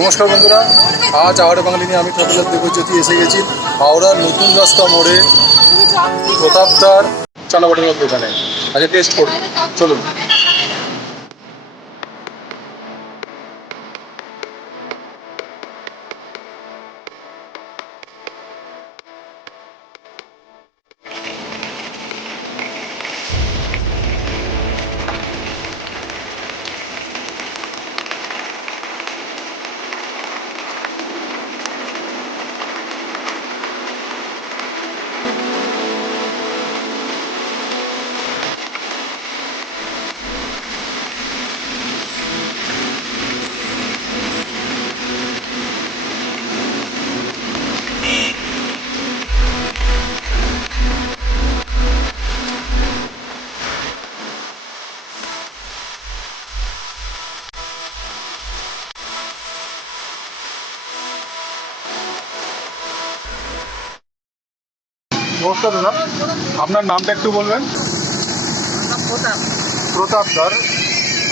নমস্কার বন্ধুরা, আজ আওয়ারে বাঙালি নিয়ে আমি ট্রাভেলার দেবজ্যোতি এসে গেছি হাওড়ার নতুন রাস্তা মোড়ে প্রতাপদার চানা বাটার দোকানে। আজকে টেস্ট করব, চলুন। নমস্কার দাদা, আপনার নামটা একটু বলবেন? প্রতাপদার।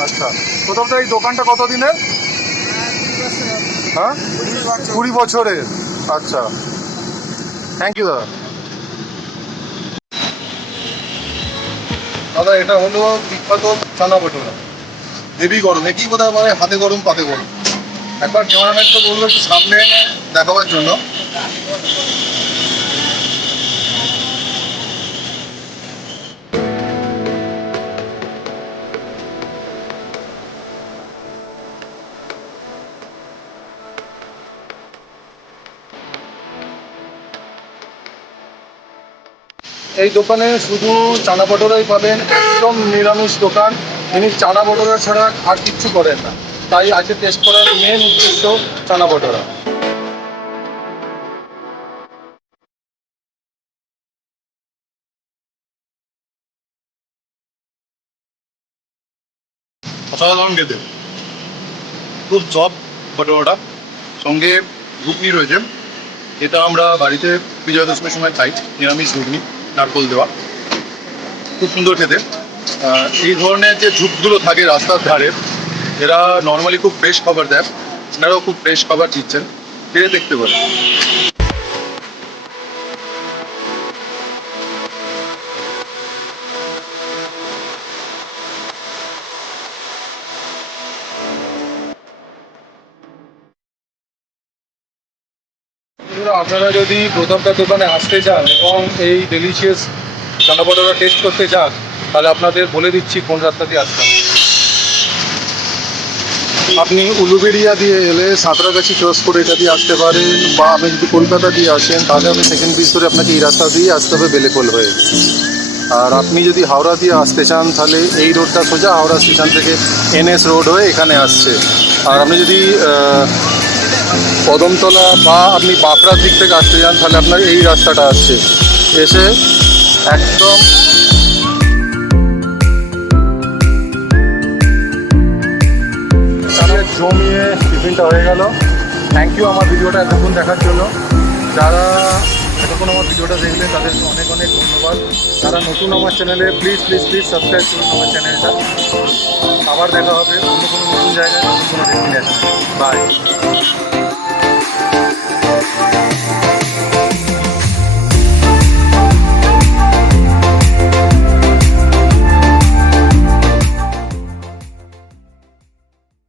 আচ্ছা, প্রতাপদার এই দোকানটা কতদিনের? হ্যাঁ, 20 বছরের। আচ্ছা, থ্যাংক ইউ দাদা। দাদা এটা হলো বিখ্যাত চানা বটুরা, হেভি গরম, একই কথা মানে হাতে গরম পাতে গরম। একবার ক্যামেরাম্যানকে বলবো একটু সামনে এনে দেখাবার জন্য। এই দোকানে শুধু চানা পটোরাই পাবেন, একদম নিরামিষ দোকান। ইনি চানা পটোরা ছাড়া আর কিচ্ছু করেন না, তাই আজকে টেস্ট করার মেন উদ্দেশ্য চানা পটোরা। অসাধারণ খেতে, খুব সফট পটোরাটা, সঙ্গে ঘুগনি রয়েছে। এটা আমরা বাড়িতে বিজয়া দশমীর সময় খাই, নিরামিষ ঘুগনি, নারকোল দেওয়া, খুব সুন্দর খেতে। এই ধরনের যে ঝুপগুলো থাকে রাস্তার ধারে, এরা নর্মালি খুব ফ্রেশ খাবার দেয়, এনারাও খুব ফ্রেশ খাবার দিচ্ছেন, খেয়ে দেখতে পারেন। আপনারা যদি প্রতাপদার দোকানে আসতে চান এবং এই ডেলিশিয়াস চানা পটোরা টেস্ট করতে চান, তাহলে আপনাদের বলে দিচ্ছি কোন রাস্তা দিয়ে আসতে হবে। আপনি উলুবেড়িয়া দিয়ে এলে সাঁতরাগাছি ক্রস করে এটা দিয়ে আসতে পারেন, বা আপনি যদি কলকাতা দিয়ে আসেন তাহলে আপনি সেকেন্ড ব্রিজ ধরে আপনাকে এই রাস্তা দিয়ে আসতে হবে বেলেকোল হয়ে। আর আপনি যদি হাওড়া দিয়ে আসতে চান তাহলে এই রোডটা সোজা হাওড়া স্টেশন থেকে NS রোড হয়ে এখানে আসছে। আর আপনি যদি কদমতলা বা আপনি বাঁকড়ার দিক থেকে আসতে চান তাহলে আপনার এই রাস্তাটা আসছে, এসে একদম জমিয়ে টিফিনটা হয়ে গেল। থ্যাংক ইউ আমার ভিডিওটা এতক্ষণ দেখার জন্য। যারা এতক্ষণ আমার ভিডিওটা দেখলেন তাদেরকে অনেক অনেক ধন্যবাদ। যারা নতুন আমার চ্যানেলে, প্লিজ প্লিজ প্লিজ সাবস্ক্রাইব করুন আমার চ্যানেলটা। আবার দেখা হবে অন্য কোনো নতুন জায়গায়, নতুন কোনো ডেস্টিনেশন। বাই।